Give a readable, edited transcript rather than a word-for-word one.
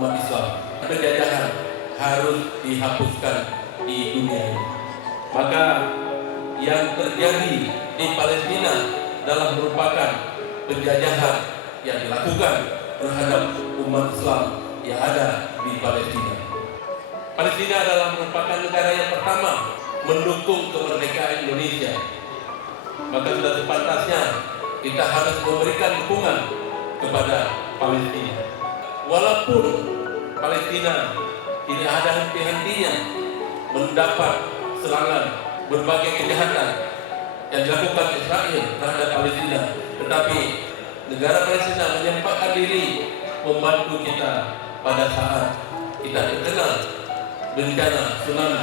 umat Islam. Penjajahan harus dihapuskan di dunia ini. Maka yang terjadi di Palestina adalah merupakan penjajahan yang dilakukan terhadap umat Islam yang ada di Palestina. Palestina adalah merupakan negara yang pertama mendukung kemerdekaan Indonesia. Maka sudah sepantasnya kita harus memberikan dukungan kepada Palestina. Walaupun Palestina tidak ada henti-hentinya mendapat serangan berbagai kejahatan yang dilakukan Israel terhadap Palestina, tetapi negara Palestina menyempatkan diri membantu kita pada saat kita terkena bencana tsunami